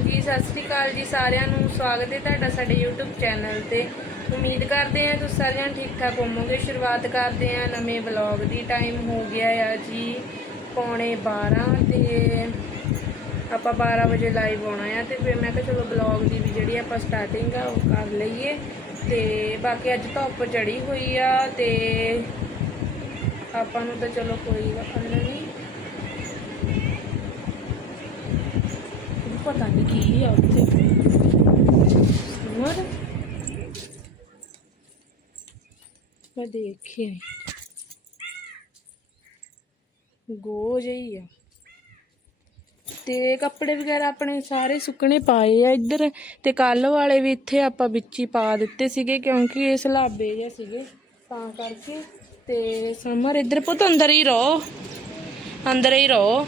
ਹਾਂਜੀ, ਸਤਿ ਸ੍ਰੀ ਅਕਾਲ ਜੀ ਸਾਰਿਆਂ ਨੂੰ। ਸਵਾਗਤ ਹੈ ਤੁਹਾਡਾ ਸਾਡੇ YouTube ਚੈਨਲ ਤੇ। ਉਮੀਦ ਕਰਦੇ ਹਾਂ ਤੁਸੀਂ ਸਾਰਿਆਂ ਠੀਕ ਠਾਕ ਹੋਵੋਗੇ। ਸ਼ੁਰੂਆਤ ਕਰਦੇ ਹਾਂ ਨਵੇਂ ਵਲੌਗ ਦੀ। ਟਾਈਮ ਹੋ ਗਿਆ ਆ ਜੀ ਪੌਣੇ 12 ਤੇ ਆਪਾਂ 12 ਵਜੇ ਲਾਈਵ ਆਉਣਾ ਆ ਤੇ ਫਿਰ ਮੈਂ ਕਿਹਾ ਚਲੋ ਵਲੌਗ ਦੀ ਵੀ ਜਿਹੜੀ ਆਪਾਂ ਸਟਾਰਟਿੰਗ ਆ ਉਹ ਕਰ ਲਈਏ। ਤੇ ਬਾਕੀ ਅੱਜ ਧੁੱਪ ਚੜੀ ਹੋਈ ਆ ਤੇ ਆਪਾਂ ਨੂੰ ਤਾਂ ਚਲੋ ਕੋਈ ਗੱਲ ਨਹੀਂ। ਪਤਾ ਨਹੀਂ ਕੀ ਆ ਉੱਥੇ ਹੋਰ ਮੈਂ ਦੇਖਿਆ ਗੋ ਜਿਹੀ ਆ ਤੇ ਕੱਪੜੇ ਵਗੈਰਾ ਆਪਣੇ ਸਾਰੇ ਸੁੱਕਣੇ ਪਾਏ ਆ ਇੱਧਰ ਤੇ ਕੱਲ ਵਾਲੇ ਵੀ ਇੱਥੇ ਆਪਾਂ ਵਿੱਚ ਹੀ ਪਾ ਦਿੱਤੇ ਸੀਗੇ ਕਿਉਂਕਿ ਇਹ ਸਲਾਬੇ ਜਿਹੇ ਸੀਗੇ ਤਾਂ ਕਰਕੇ ਤੇ ਸਮਰ ਇੱਧਰ ਪੁੱਤ ਅੰਦਰ ਹੀ ਰਹੋ ਅੰਦਰ ਹੀ ਰਹੋ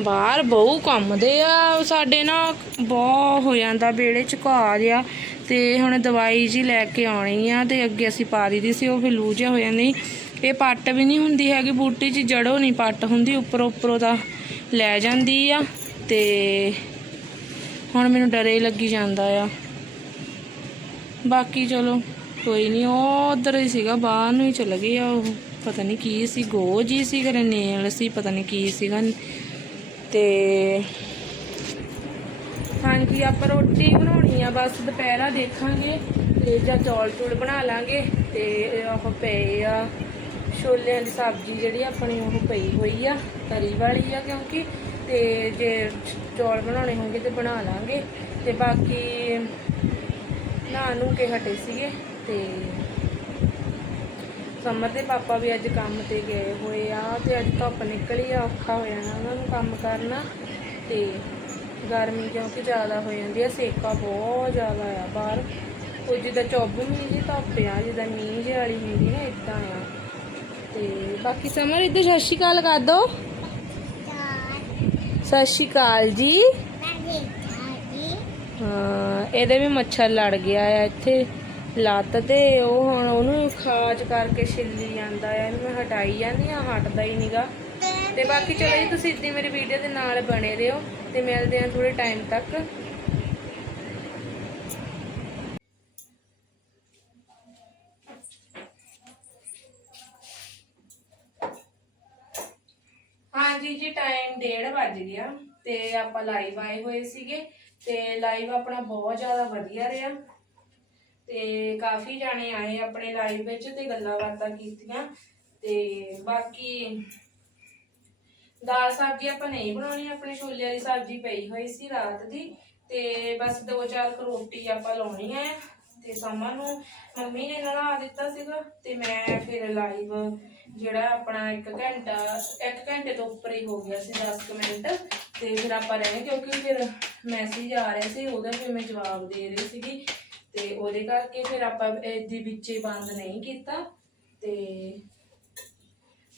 ਬਾਹਰ ਬਹੁ ਕੰਮਦੇ ਆ, ਸਾਡੇ ਨਾ ਬਹੁਤ ਹੋ ਜਾਂਦਾ ਬੇੜੇ ਚ ਘਾਹ ਜਿਹਾ, ਤੇ ਹੁਣ ਦਵਾਈ ਜੀ ਲੈ ਕੇ ਆਉਣੀ ਆ, ਤੇ ਅੱਗੇ ਅਸੀਂ ਪਾ ਦੀ ਸੀ, ਉਹ ਫਿਰ ਲੂ ਜਿਹਾ ਹੋ ਜਾਂਦੀ। ਇਹ ਪੱਟ ਵੀ ਨਹੀਂ ਹੁੰਦੀ ਹੈਗੀ, ਬੂਟੀ 'ਚ ਜੜੋਂ ਨਹੀਂ ਪੱਟ ਹੁੰਦੀ, ਉੱਪਰੋਂ ਉੱਪਰੋਂ ਤਾਂ ਲੈ ਜਾਂਦੀ ਆ, ਤੇ ਹੁਣ ਮੈਨੂੰ ਡਰੇ ਲੱਗੀ ਜਾਂਦਾ ਆ। ਬਾਕੀ ਚਲੋ, ਕੋਈ ਨਹੀਂ, ਉਹ ਉਧਰ ਹੀ ਸੀਗਾ, ਬਾਹਰ ਨੂੰ ਹੀ ਚਲ ਗਈ ਆ ਉਹ। ਪਤਾ ਨਹੀਂ ਕੀ ਸੀ ਗੋ ਜੀ ਸੀ ਘਰੇ ਨੇਲ ਸੀ, ਪਤਾ ਨਹੀਂ ਕੀ ਸੀਗਾ। ਤੇ ਹਾਂਜੀ, ਆਪਾਂ ਰੋਟੀ ਬਣਾਉਣੀ ਆ, ਬਸ ਦੁਪਹਿਰਾ ਦੇਖਾਂਗੇ, ਤੇ ਜਾਂ ਚੌਲ ਚੂਲ ਬਣਾ ਲਾਂਗੇ, ਤੇ ਉਹ ਪਏ ਆ ਛੋਲਿਆਂ ਦੀ ਸਬਜ਼ੀ ਜਿਹੜੀ ਆਪਣੀ, ਉਹ ਪਈ ਹੋਈ ਆ, ਤਰੀ ਵਾਲੀ ਆ ਕਿਉਂਕਿ, ਤੇ ਜੇ ਚੌਲ ਬਣਾਉਣੇ ਹੋਣਗੇ ਤੇ ਬਣਾ ਲਾਂਗੇ, ਤੇ ਬਾਕੀ ਨਹਾ ਨੂੰ ਕੇ ਹਟੇ ਸੀਗੇ, ਤੇ ਸਮਰ ਦੇ ਪਾਪਾ ਵੀ ਅੱਜ ਕੰਮ ਤੇ ਗਏ ਹੋਏ ਆ ਤੇ ਅੱਜ ਧੁੱਪ ਨਿਕਲੀ ਆ ਔਖਾ ਹੋ ਜਾਣਾ ਉਹਨਾਂ ਨੂੰ ਕੰਮ ਕਰਨਾ। ਤੇ ਗਰਮੀ ਕਿਉਂਕਿ ਜ਼ਿਆਦਾ ਹੋ ਜਾਂਦੀ ਆ ਸੇਕਾ ਬਹੁਤ ਜ਼ਿਆਦਾ ਆ ਬਾਹਰ। ਉਹ ਜਿੱਦਾਂ ਚੁੱਭ ਮੀਂਹ ਜੀ ਧੁੱਪ ਆ ਜਿੱਦਾਂ ਮੀਂਹ ਜਿਹੀ ਵਾਲੀ ਹੁੰਦੀ ਨਾ ਇਦਾਂ ਆ। ਤੇ ਬਾਕੀ ਸਮਰ ਇੱਧਰ ਸਤਿ ਸ਼੍ਰੀ ਅਕਾਲ ਕਰ ਦੋ। ਸਤਿ ਸ਼੍ਰੀ ਅਕਾਲ ਜੀ। ਹਾਂ ਇਹਦੇ ਵੀ ਮੱਛਰ ਲੜ ਗਿਆ ਆ ਇੱਥੇ। ਲੱਤ ਤੇ ਉਹ ਹੁਣ ਉਹਨੂੰ ਖਾਜ ਕਰਕੇ ਛਿੱਲੀ ਜਾਂਦਾ ਆ, ਇਹਨੂੰ ਮੈਂ ਹਟਾਈ ਜਾਂਦੀ ਆ, ਹਟਦਾ ਹੀ ਨਹੀਂਗਾ ਤੇ ਬਾਕੀ ਚਲੋ ਜੀ, ਤੁਸੀਂ ਇੱਦੀ ਮੇਰੀ ਵੀਡੀਓ ਦੇ ਨਾਲ ਬਣੇ ਰਹੋ ਤੇ ਮਿਲਦੇ ਆ ਥੋੜੇ ਟਾਈਮ ਤੱਕ। ਹਾਂਜੀ ਜੀ ਟਾਈਮ 1:30 ਵੱਜ ਗਿਆ ਤੇ ਆਪਾਂ ਲਾਈਵ ਆਏ ਹੋਏ ਸੀਗੇ ਤੇ ਲਾਈਵ ਆਪਣਾ ਬਹੁਤ ਜ਼ਿਆਦਾ ਵਧੀਆ ਰਿਹਾ। ਤੇ ਕਾਫੀ ਜਾਣੇ ਆਏ ਆਪਣੇ ਲਾਈਵ ਵਿੱਚ ਤੇ ਗੱਲਾਂ ਬਾਤਾਂ ਕੀਤੀਆਂ ਤੇ ਬਾਕੀ ਦਾਲ ਸਬਜ਼ੀ ਆਪਾਂ ਨਹੀਂ ਬਣਾਉਣੀ, ਆਪਣੇ ਛੋਲਿਆਂ ਦੀ ਸਬਜ਼ੀ ਪਈ ਹੋਈ ਸੀ ਰਾਤ ਦੀ ਤੇ ਬਸ ਦੋ ਚਾਰ ਕੁ ਰੋਟੀ ਆਪਾਂ ਲਾਉਣੀ ਹੈ ਤੇ ਸਮਾਂ ਨੂੰ ਮੰਮੀ ਨੇ ਨਲਾ ਦਿੱਤਾ ਸੀਗਾ ਤੇ ਮੈਂ ਫਿਰ ਲਾਈਵ ਜਿਹੜਾ ਆਪਣਾ 1 ਘੰਟਾ 1 ਘੰਟੇ ਤੋਂ ਉੱਪਰ ਹੀ ਹੋ ਗਿਆ ਸੀ 10 ਕੁ ਮਿੰਟ ਤੇ ਫਿਰ ਆਪਾਂ ਰਹੇ ਕਿਉਂਕਿ ਫਿਰ ਮੈਸੇਜ ਆ ਰਿਹਾ ਸੀ, ਉਹਦਾ ਫਿਰ ਮੈਂ ਜਵਾਬ ਦੇ ਰਹੀ ਸੀਗੀ ਤੇ ਉਹਦੇ ਕਰਕੇ ਫਿਰ ਆਪਾਂ ਇਹਦੀ ਵਿੱਚੇ ਬੰਦ ਨਹੀਂ ਕੀਤਾ ਤੇ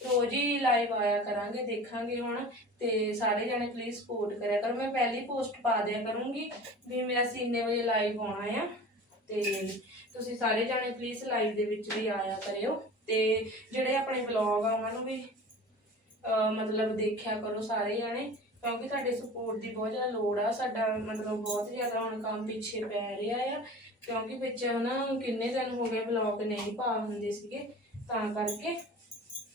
ਰੋਜ਼ ਹੀ ਲਾਈਵ ਆਇਆ ਕਰਾਂਗੇ, ਦੇਖਾਂਗੇ ਹੁਣ ਤੇ ਸਾਰੇ ਜਣੇ ਪਲੀਜ਼ ਸਪੋਰਟ ਕਰਿਆ ਕਰੋ। ਮੈਂ ਪਹਿਲੀ ਪੋਸਟ ਪਾ ਦਿਆ ਕਰੂੰਗੀ ਵੀ ਮੇਰਾ ਸੀਨੇ ਵਜੇ ਲਾਈਵ ਆਉਣਾ ਆ ਤੇ ਤੁਸੀਂ ਸਾਰੇ ਜਣੇ ਪਲੀਜ਼ ਲਾਈਵ ਦੇ ਵਿੱਚ ਵੀ ਆਇਆ ਕਰਿਓ ਤੇ ਜਿਹੜੇ ਆਪਣੇ ਵਲੌਗ ਆ ਉਹਨਾਂ ਨੂੰ ਵੀ ਮਤਲਬ ਦੇਖਿਆ ਕਰੋ ਸਾਰੇ ਜਣੇ। ਕਿਉਂਕਿ ਤੁਹਾਡੇ ਸਪੋਰਟ ਦੀ ਬਹੁਤ ਜ਼ਿਆਦਾ ਲੋੜ ਆ, ਸਾਡਾ ਮਤਲਬ ਬਹੁਤ ਜ਼ਿਆਦਾ ਹੁਣ ਕੰਮ ਪਿੱਛੇ ਪੈ ਰਿਹਾ ਆ। ਕਿਉਂਕਿ ਵਿੱਚ ਹਨਾ ਕਿੰਨੇ ਦਿਨ ਹੋ ਗਏ ਵਲੌਗ ਨਹੀਂ ਪਾ ਹੁੰਦੇ ਸੀਗੇ, ਤਾਂ ਕਰਕੇ।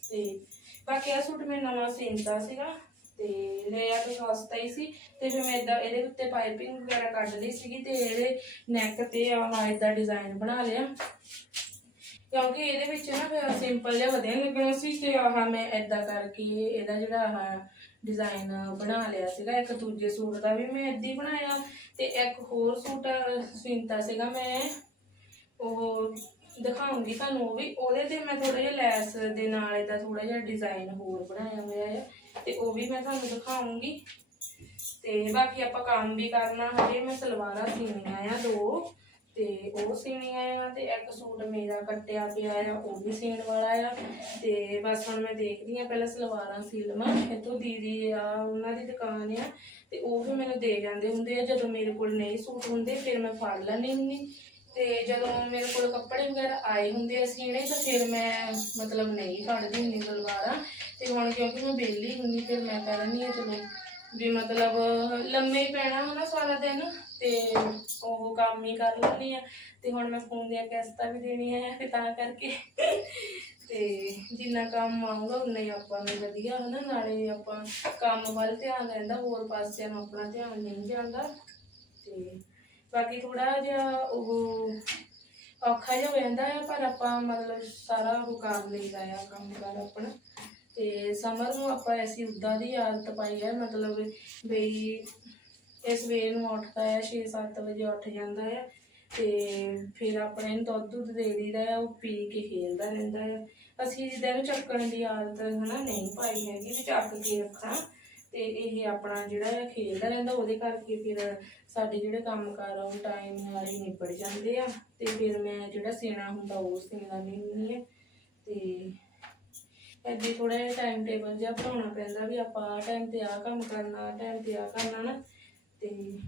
ਤੇ ਬਾਕੀ ਆ ਸੂਟ ਮੈਂ ਨਵਾਂ ਸੀਂਦਾ ਸੀਗਾ, ਤੇ ਲਿਆ ਤਾਂ ਸਸਤਾ ਹੀ ਸੀ। ਤੇ ਫਿਰ ਮੈਂ ਇਦਾਂ ਇਹਦੇ ਉੱਤੇ ਪਾਈਪਿੰਗ ਵਗੈਰਾ ਕੱਢ ਲਈ ਸੀਗੀ ਤੇ ਇਹਦੇ ਨੈਕ ਤੇ ਆਹ ਇਦਾਂ ਡਿਜ਼ਾਈਨ ਬਣਾ ਲਿਆ। ਕਿਉਂਕਿ ਇਹਦੇ ਵਿੱਚ ਨਾ ਫਿਰ ਸਿੰਪਲ ਜਿਹਾ ਵਧੀਆ ਲੱਗਣਾ ਸੀ ਤੇ ਆਹ ਮੈਂ ਇਦਾਂ ਕਰਕੇ ਇਹਦਾ ਜਿਹੜਾ ਆਹ ਡਿਜ਼ਾਈਨ ਬਣਾ ਲਿਆ ਸੀਗਾ, ਇੱਕ ਦੂਜੇ ਸੂਟ ਦਾ ਵੀ ਮੈਂ ਏਦਾਂ ਹੀ ਬਣਾਇਆ ਤੇ ਇੱਕ ਹੋਰ ਸੂਟ ਸੀਂਤਾ ਸੀਗਾ ਮੈਂ, ਉਹ ਦਿਖਾਉਂਗੀ ਤੁਹਾਨੂੰ, ਉਹ ਵੀ ਉਹਦੇ ਤੇ ਮੈਂ ਥੋੜਾ ਜਿਹਾ ਲੈਸ ਦੇ ਨਾਲ ਇਹਦਾ ਥੋੜਾ ਜਿਹਾ ਡਿਜ਼ਾਈਨ ਹੋਰ ਬਣਾਇਆ ਹੋਇਆ ਹੈ ਤੇ ਉਹ ਵੀ ਮੈਂ ਤੁਹਾਨੂੰ ਦਿਖਾਉਂਗੀ। ਤੇ ਬਾਕੀ ਆਪਾਂ ਕੰਮ ਵੀ ਕਰਨਾ, ਹਜੇ ਮੈਂ ਸਲਵਾਰਾਂ ਸੀਣੀਆਂ ਆ ਦੋ ਤੇ ਉਹ ਸੀਣੀਆਂ ਆ ਤੇ ਇੱਕ ਸੂਟ ਮੇਰਾ ਕੱਟਿਆ ਪਿਆ ਆ, ਉਹ ਵੀ ਸੀਣ ਵਾਲਾ ਆ। ਤੇ ਬਸ ਹੁਣ ਮੈਂ ਦੇਖਦੀ ਆ ਪਹਿਲਾਂ ਸਲਵਾਰਾਂ ਸੀ ਲਵਾਂ ਇੱਥੋਂ ਦੀਦੀ ਆ, ਉਹਨਾਂ ਦੀ ਦੁਕਾਨ ਆ ਤੇ ਉਹ ਵੀ ਮੈਨੂੰ ਦੇ ਜਾਂਦੇ ਹੁੰਦੇ ਆ। ਜਦੋਂ ਮੇਰੇ ਕੋਲ ਨਹੀਂ ਸੂਟ ਹੁੰਦੇ, ਫਿਰ ਮੈਂ ਫੜ ਲੈਂਦੀ ਹੁੰਦੀ। ਤੇ ਜਦੋਂ ਮੇਰੇ ਕੋਲ ਕੱਪੜੇ ਵਗੈਰਾ ਆਏ ਹੁੰਦੇ ਆ ਸੀਣੇ ਤਾਂ ਫਿਰ ਮੈਂ ਮਤਲਬ ਨਹੀਂ ਫੜਦੀ ਹੁੰਦੀ ਸਲਵਾਰਾਂ। ਤੇ ਹੁਣ ਕਿਉਂਕਿ ਮੈਂ ਵਿਹਲੀ ਹੁੰਦੀ, ਫਿਰ ਮੈਂ ਕਹਿੰਦੀ ਆ, ਚਲੋ ਵੀ ਮਤਲਬ ਲੰਮੇ ਹੀ ਪੈਣਾ ਹਨਾ ਸਾਰਾ ਦਿਨ। ਤੇ ਉਹ ਕੰਮ ਹੀ ਕਰ ਲੈਂਦੀ ਆ ਤੇ ਹੁਣ ਮੈਂ ਫੋਨ ਦੀਆਂ ਕਿਸ਼ਤਾਂ ਵੀ ਦੇਣੀਆਂ ਆ ਤਾਂ ਕਰਕੇ। ਤੇ ਜਿੰਨਾ ਕੰਮ ਆਊਗਾ ਉਨਾ ਹੀ ਆਪਾਂ ਨੂੰ ਵਧੀਆ, ਹਨਾ? ਨਾਲੇ ਆਪਾਂ ਕੰਮ ਵੱਲ ਧਿਆਨ ਰਹਿੰਦਾ, ਹੋਰ ਪਾਸਿਆਂ ਨੂੰ ਆਪਣਾ ਧਿਆਨ ਨਹੀਂ ਜਾਂਦਾ। ਤੇ ਬਾਕੀ ਥੋੜਾ ਜਿਹਾ ਉਹ ਔਖਾ ਜਿਹਾ ਹੋ ਜਾਂਦਾ ਹੈ ਪਰ ਆਪਾਂ ਮਤਲਬ ਸਾਰਾ ਉਹ ਕਰ ਲਈਦਾ ਆ ਕੰਮ ਕਰ ਆਪਣਾ। ਤੇ ਸਮਰ ਨੂੰ ਆਪਾਂ ਐਸੀ ਉਦਾਂ ਦੀ ਆਦਤ ਪਾਈ ਹੈ ਮਤਲਬ ਬਈ ਇਹ ਸਵੇਰ ਨੂੰ ਉੱਠਦਾ ਹੈ 6-7 ਵਜੇ ਉੱਠ ਜਾਂਦਾ ਹੈ ਤੇ ਫਿਰ ਆਪਣੇ ਨੂੰ ਦੁੱਧ ਦੁੱਧ ਦੇ ਦਿੰਦਾ ਹੈ ਉਹ ਪੀ ਕੇ ਖੇਲਦਾ ਰਹਿੰਦਾ ਹੈ ਅਸੀਂ ਜਿੱਦਾਂ ਇਹਨੂੰ ਚੱਕਣ ਦੀ ਆਦਤ ਹਨਾ ਨਹੀਂ ਪਾਈ ਹੈਗੀ ਵੀ ਚੱਕ ਕੇ ਰੱਖਣਾ ਤੇ ਇਹ ਆਪਣਾ ਜਿਹੜਾ ਹੈ ਖੇਲਦਾ ਰਹਿੰਦਾ, ਉਹਦੇ ਕਰਕੇ ਫਿਰ ਸਾਡੇ ਜਿਹੜੇ ਕੰਮ ਕਾਰ ਆ, ਉਹ ਟਾਈਮ ਨਾਲ ਹੀ ਨਿਬੜ ਜਾਂਦੇ ਆ। ਤੇ ਫਿਰ ਮੈਂ ਜਿਹੜਾ ਸੇਣਾ ਹੁੰਦਾ, ਉਹ ਸੀਣਾ ਨਹੀਂ ਹੁੰਦੀ ਹੈ ਤੇ ਐਦੀ ਥੋੜਾ ਜਿਹਾ ਟਾਈਮ ਟੇਬਲ ਜਿਹਾ ਬਣਾਉਣਾ ਪੈਂਦਾ ਵੀ ਆਪਾਂ ਆਹ ਟਾਈਮ ਤੇ ਆਹ ਕੰਮ ਕਰਨਾ ਟਾਈਮ ਤੇ ਆਹ ਕਰਨਾ ਨਾ। ਤੇ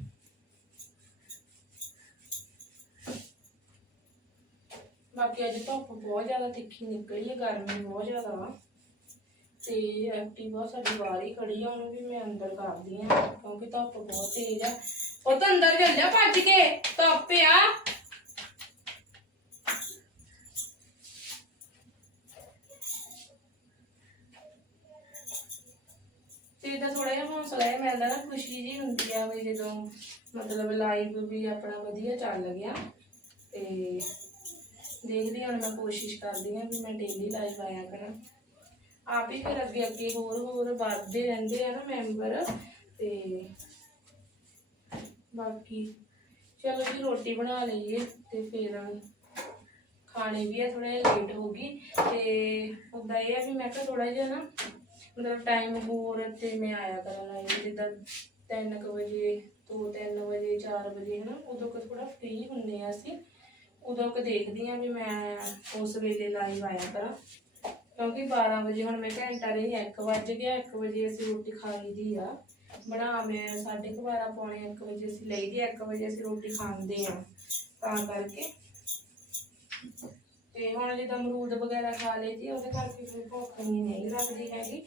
ਬਾਕੀ ਅੱਜ ਧੁੱਪ ਬਹੁਤ ਜ਼ਿਆਦਾ ਤਿੱਖੀ ਨਿਕਲੀ ਹੈ, ਗਰਮੀ ਬਹੁਤ ਜ਼ਿਆਦਾ ਵਾ। ਤੇ ਐਕਟਿਵਾ ਸਾਡੀ ਬਾਹਰ ਹੀ ਖੜੀ ਆ, ਉਹਨੂੰ ਵੀ ਮੈਂ ਅੰਦਰ ਕਰਦੀ ਆ, ਕਿਉਂਕਿ ਧੁੱਪ ਬਹੁਤ ਤੇਜ਼ ਆ। ਉਹ ਤਾਂ ਅੰਦਰ ਚੱਲ ਜਾ ਭੱਜ ਕੇ, ਧੁੱਪ ਆ। ਹੌਸਲਾ ਨਾ, ਖੁਸ਼ੀ ਜੀ ਹੁੰਦੀ ਆ ਵੀ ਜਦੋਂ ਮਤਲਬ ਲਾਈਵ ਵੀ ਆਪਣਾ ਵਧੀਆ ਚੱਲ ਗਿਆ। ਤੇ ਦੇਖਦੀ ਹਾਂ ਮੈਂ ਕੋਸ਼ਿਸ਼ ਕਰਦੀ ਹਾਂ ਵੀ ਮੈਂ ਡੇਲੀ ਲਾਈਵ ਆਇਆ ਕਰਾਂ। ਆਪ ਹੀ ਫਿਰ ਅੱਗੇ ਅੱਗੇ ਹੋਰ ਹੋਰ ਵੱਧਦੇ ਰਹਿੰਦੇ ਆ ਨਾ ਮੈਂਬਰ ਤੇ ਬਾਕੀ ਚਲੋ ਜੀ, ਰੋਟੀ ਬਣਾ ਲਈਏ ਤੇ ਫਿਰ ਖਾਣੇ ਵੀ ਆ ਥੋੜਾ ਜਿਹਾ ਲੇਟ ਹੋ ਗਈ। ਤੇ ਹੁੰਦਾ ਇਹ ਆ ਵੀ ਮੈਂ ਕਿਹਾ ਥੋੜਾ ਜਿਹਾ ਨਾ ਮਤਲਬ ਟਾਈਮ ਹੋਰ ਤੇ ਮੈਂ ਆਇਆ ਕਰਾਂ ਲਾਈਵ ਜਿੱਦਾਂ 3 ਵਜੇ ਤੋਂ 3 ਵਜੇ 4 ਵਜੇ ਹਨਾ, ਉਦੋਂ ਕੁ ਥੋੜਾ ਫ੍ਰੀ ਹੁੰਦੇ ਆ ਅਸੀਂ। ਉਦੋਂ ਕੁ ਦੇਖਦੀ ਆ ਵੀ ਮੈਂ ਉਸ ਵੇਲੇ ਲਾਈਵ ਆਇਆ ਕਰਾਂ। ਕਿਉਂਕਿ 12 ਵਜੇ ਹੁਣ ਮੈਂ ਘੰਟਾ ਰਹੀ 1 ਵਜ ਗਿਆ 1 ਵਜੇ ਅਸੀਂ ਰੋਟੀ ਖਾ ਲਈਦੀ ਆ। ਬਣਾ ਮੈਂ 12:30 ਪੌਣੇ 1 ਵਜੇ ਅਸੀਂ ਲਈਦੀ 1 ਵਜੇ ਅਸੀਂ ਰੋਟੀ ਖਾਂਦੇ ਆ ਤਾਂ ਕਰਕੇ। ਤੇ ਹੁਣ ਜਿੱਦਾਂ ਅਮਰੂਦ ਵਗੈਰਾ ਖਾ ਲਏ ਦੀ ਉਹਦੇ ਕਰਕੇ ਫਿਰ ਭੁੱਖ ਨਹੀਂ ਲੱਗਦੀ ਹੈਗੀ।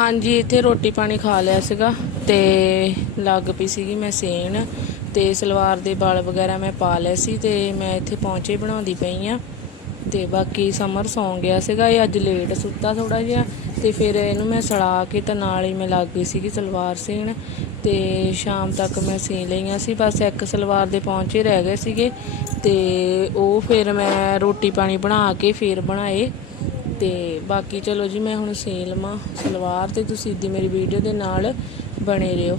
ਹਾਂਜੀ, ਇੱਥੇ ਰੋਟੀ ਪਾਣੀ ਖਾ ਲਿਆ ਸੀਗਾ ਤੇ ਲੱਗ ਪਈ ਸੀਗੀ ਮੈਂ ਸੇਣ ਤੇ ਸਲਵਾਰ ਦੇ ਵਾਲ ਵਗੈਰਾ ਮੈਂ ਪਾ ਲਏ ਸੀ ਤੇ ਮੈਂ ਇੱਥੇ ਪਹੁੰਚੇ ਬਣਾਉਂਦੀ ਪਈ ਆ। ਤੇ ਬਾਕੀ ਸਮਰ ਸੌਂ ਗਿਆ ਸੀਗਾ, ਇਹ ਅੱਜ ਲੇਟ ਸੁੱਤਾ ਥੋੜਾ ਜਿਹਾ ਤੇ ਫਿਰ ਇਹਨੂੰ ਮੈਂ ਸੜਾ ਕੇ ਤਾਂ ਨਾਲ ਹੀ ਮੈਂ ਲੱਗ ਗਈ ਸੀਗੀ ਸਲਵਾਰ ਸੀਣ ਤੇ ਸ਼ਾਮ ਤੱਕ ਮੈਂ ਸੀ ਲਈਆਂ ਸੀ, ਬਸ ਇੱਕ ਸਲਵਾਰ ਦੇ ਪਹੁੰਚੇ ਰਹਿ ਗਏ ਸੀਗੇ ਤੇ ਉਹ ਫਿਰ ਮੈਂ ਰੋਟੀ ਪਾਣੀ ਬਣਾ ਕੇ ਫਿਰ ਬਣਾਏ। ਤੇ ਬਾਕੀ ਚਲੋ ਜੀ ਮੈਂ ਹੁਣ ਸੀ ਲਵਾਂ ਸਲਵਾਰ ਤੇ ਤੁਸੀਂ ਦੀ ਮੇਰੀ ਵੀਡੀਓ ਦੇ ਨਾਲ ਬਣੇ ਰਹੋ।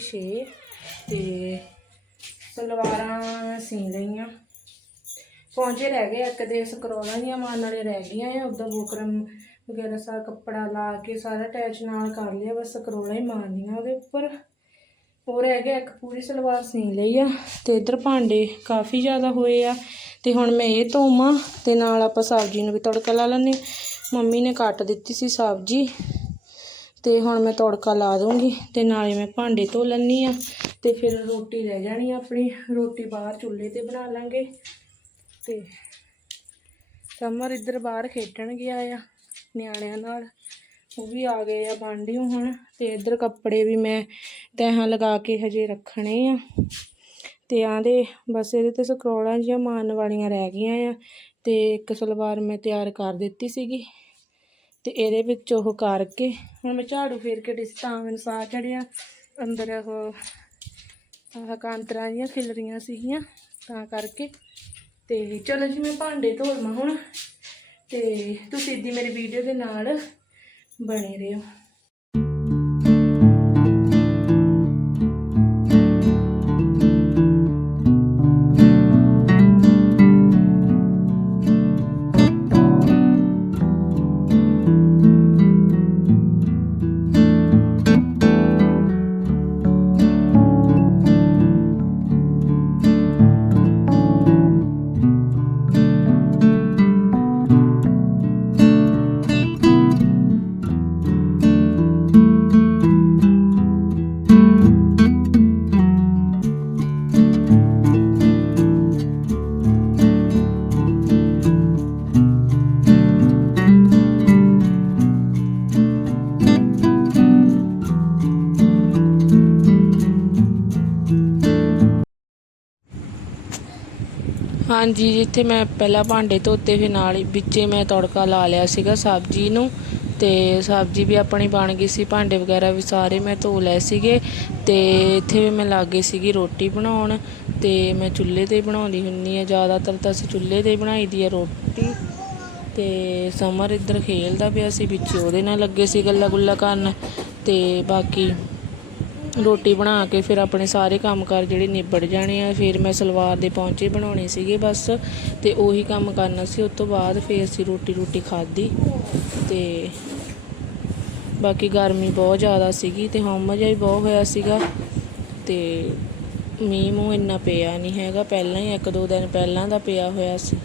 ਛੇ ਤੇ ਸਲਵਾਰਾਂ ਸੀ ਲਈਆਂ। ਪਹੁੰਚੇ ਰਹਿ ਗਏ, ਇੱਕ ਦੇ ਸਕਰੋਲਾਂ ਦੀਆਂ ਮਾਨ ਵਾਲੇ ਰਹਿ ਗਈਆਂ ਆ ਉਦੋਂ ਬੋਕਰਮ ਵਗੈਰਾ ਸਾਰਾ ਕੱਪੜਾ ਲਾ ਕੇ ਸਾਰਾ ਅਟੈਚ ਨਾਲ ਕਰ ਲਿਆ, ਬਸ ਸਕਰੋਲਾਂ ਹੀ ਮਾਰਨੀਆਂ ਉਹਦੇ ਉੱਪਰ। ਹੋਰ ਗਿਆ, ਇੱਕ ਪੂਰੀ ਸਲਵਾਰ ਸੀ ਲਈ ਆ ਤੇ ਇਧਰ ਭਾਂਡੇ ਕਾਫੀ ਜ਼ਿਆਦਾ ਹੋਏ ਆ। ਤੇ ਹੁਣ ਮੈਂ ਇਹ ਧੋਵਾਂ ਤੇ ਨਾਲ ਆਪਾਂ ਸਬਜ਼ੀ ਨੂੰ ਵੀ ਤੜਕਾ ਲਾ ਲੈਣੇ ਮੰਮੀ ਨੇ ਕੱਟ ਦਿੱਤੀ ਸੀ ਸਬਜ਼ੀ ਤੇ ਹੁਣ ਮੈਂ ਤੜਕਾ ਲਾ ਦੂੰਗੀ ਤੇ ਨਾਲੇ ਮੈਂ ਭਾਂਡੇ ਧੋ ਲੈਣੀ ਆ ਤੇ ਫਿਰ ਰੋਟੀ ਰਹਿ ਜਾਣੀ ਆਪਣੀ। ਰੋਟੀ ਬਾਹਰ ਚੁੱਲ੍ਹੇ ਤੇ ਬਣਾ ਲਾਂਗੇ ਤੇ ਸਮਰ ਇੱਧਰ ਬਾਹਰ ਖੇਡਣ ਗਿਆ ਆ ਨਿਆਣਿਆਂ ਨਾਲ। ਉਹ ਵੀ ਆ ਗਏ ਆ ਬਾਂਡੀਓ ਹੁਣ ਤੇ ਇੱਧਰ ਕੱਪੜੇ ਵੀ ਮੈਂ ਤੈਹਾਂ ਲਗਾ ਕੇ ਹਜੇ ਰੱਖਣੇ ਆ। ਤੇ ਆਂਦੇ ਬਸ ਇਹਦੇ ਤੇ ਸਕਰੋਲਾਂ ਜੀਆਂ ਮਾਰਨ ਵਾਲੀਆਂ ਰਹਿ ਗਈਆਂ ਆ ਤੇ ਇੱਕ ਸਲਵਾਰ ਮੈਂ ਤਿਆਰ ਕਰ ਦਿੱਤੀ ਸੀਗੀ ਤੇ ਇਹਦੇ ਵਿੱਚ ਉਹ ਕਰਕੇ ਹੁਣ ਮੈਂ ਝਾੜੂ ਫੇਰ ਕੇ ਡਿਸ ਤਾਂ ਮੈਨੂੰ ਸਾਹ ਚੜਿਆ ਅੰਦਰ ਉਹ ਆਹ ਕਾਂਤਰਾਂ ਜੀਆਂ ਖਿਲਰੀਆਂ ਸੀਗੀਆਂ, ਤਾਂ ਕਰਕੇ। ਤੇ ਚਲੋ ਜੀ ਮੈਂ ਭਾਂਡੇ ਧੋ ਲਵਾਂ ਹੁਣ। ਤੇ ਤੁਸੀਂ ਇੱਦੀ ਮੇਰੀ ਵੀਡੀਓ ਦੇ ਨਾਲ ਬਣੇ ਰਹੋ। ਹਾਂਜੀ, ਜਿੱਥੇ ਮੈਂ ਪਹਿਲਾਂ ਭਾਂਡੇ ਧੋਤੇ, ਫਿਰ ਨਾਲ ਹੀ ਵਿੱਚੇ ਮੈਂ ਤੜਕਾ ਲਾ ਲਿਆ ਸੀਗਾ ਸਬਜ਼ੀ ਨੂੰ ਤੇ ਸਬਜ਼ੀ ਵੀ ਆਪਣੀ ਬਣ ਗਈ ਸੀ, ਭਾਂਡੇ ਵਗੈਰਾ ਵੀ ਸਾਰੇ ਮੈਂ ਧੋ ਲਏ ਸੀਗੇ ਤੇ ਇੱਥੇ ਵੀ ਮੈਂ ਲੱਗੇ ਸੀਗੀ ਰੋਟੀ ਬਣਾਉਣ ਤੇ ਮੈਂ ਚੁੱਲ੍ਹੇ ਤੇ ਹੀ ਬਣਾਉਂਦੀ ਹੁੰਨੀ ਆ ਜ਼ਿਆਦਾਤਰ ਤਾਂ ਅਸੀਂ ਚੁੱਲ੍ਹੇ ਤੇ ਹੀ ਬਣਾਈ ਦੀ ਆ ਰੋਟੀ ਤੇ ਸਮਰ ਇੱਧਰ ਖੇਲਦਾ ਪਿਆ ਸੀ, ਵਿੱਚ ਉਹਦੇ ਨਾਲ ਲੱਗੇ ਸੀ ਗੱਲਾਂ ਗੁੱਲਾਂ ਕਰਨ ਤੇ ਬਾਕੀ ਰੋਟੀ ਬਣਾ ਕੇ ਫਿਰ ਆਪਣੇ ਸਾਰੇ ਕੰਮਕਾਰ ਜਿਹੜੇ ਨਿਬੜ ਜਾਣੇ ਆ, ਫਿਰ ਮੈਂ ਸਲਵਾਰ ਦੇ ਪੌਂਚੇ ਬਣਾਉਣੇ ਸੀਗੇ ਬਸ ਤੇ ਉਹੀ ਕੰਮ ਕਰਨਾ ਸੀ। ਉਸ ਤੋਂ ਬਾਅਦ ਫਿਰ ਅਸੀਂ ਰੋਟੀ ਰੋਟੀ ਖਾਧੀ ਤੇ ਬਾਕੀ ਗਰਮੀ ਬਹੁਤ ਜ਼ਿਆਦਾ ਸੀਗੀ ਤੇ ਹਮ ਜਿਹਾ ਵੀ ਬਹੁਤ ਹੋਇਆ ਸੀਗਾ ਤੇ ਮੀਂਹ ਮੂੰਹ ਇੰਨਾ ਪਿਆ ਨਹੀਂ ਹੈਗਾ। ਪਹਿਲਾਂ ਹੀ ਇੱਕ ਦੋ ਦਿਨ ਪਹਿਲਾਂ ਦਾ ਪਿਆ ਹੋਇਆ ਸੀ।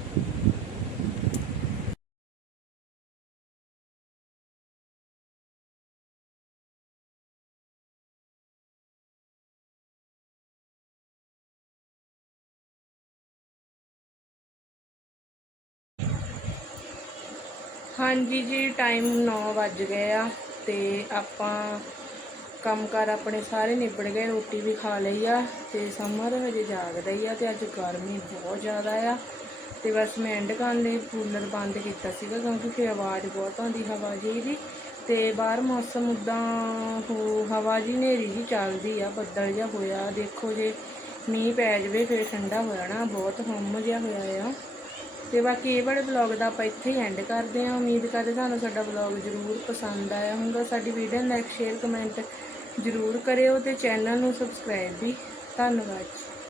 ਹਾਂਜੀ ਜੀ ਟਾਈਮ 9 ਵੱਜ ਗਏ ਆ ਤੇ ਆਪਾਂ ਕੰਮਕਾਰ ਆਪਣੇ ਸਾਰੇ ਨਿਬੜ ਗਏ, ਰੋਟੀ ਵੀ ਖਾ ਲਈ ਆ ਤੇ ਸਮਰ ਹਜੇ ਜਾਗਦਾ ਹੀ ਆ ਤੇ ਅੱਜ ਗਰਮੀ ਬਹੁਤ ਜ਼ਿਆਦਾ ਆ ਤੇ ਬਸ ਮੈਂ ਐਂਡ ਕਰਨ ਲਈ ਕੂਲਰ ਬੰਦ ਕੀਤਾ ਸੀਗਾ ਕਿਉਂਕਿ ਫਿਰ ਆਵਾਜ਼ ਬਹੁਤ ਆਉਂਦੀ ਹਵਾ ਜੀ ਦੀ ਤੇ ਬਾਹਰ ਮੌਸਮ ਉਦਾਂ ਹੋ, ਹਵਾ ਜੀ ਹਨੇਰੀ ਜੀ ਚੱਲਦੀ ਆ, ਬੱਦਲ ਜਿਹਾ ਹੋਇਆ, ਦੇਖੋ ਜੇ ਮੀਂਹ ਪੈ ਜਾਵੇ ਫਿਰ ਠੰਡਾ ਹੋ ਜਾਣਾ, ਬਹੁਤ ਹੁੰਮ ਜਿਹਾ ਹੋਇਆ ਆ। ਤੇ ਬਾਕੀ ਇਹ ਵਾਲੇ ਵਲੌਗ ਦਾ ਆਪਾਂ ਇੱਥੇ ਹੀ ਐਂਡ ਕਰਦੇ ਹਾਂ। ਉਮੀਦ ਕਰਦੇ ਤੁਹਾਨੂੰ ਸਾਡਾ ਵਲੌਗ ਜ਼ਰੂਰ ਪਸੰਦ ਆਇਆ ਹੋਊਗਾ। ਸਾਡੀ ਵੀਡੀਓ ਨੂੰ ਲਾਈਕ ਸ਼ੇਅਰ ਕਮੈਂਟ ਜ਼ਰੂਰ ਕਰਿਓ ਤੇ ਚੈਨਲ ਨੂੰ ਸਬਸਕ੍ਰਾਈਬ ਵੀ। ਧੰਨਵਾਦ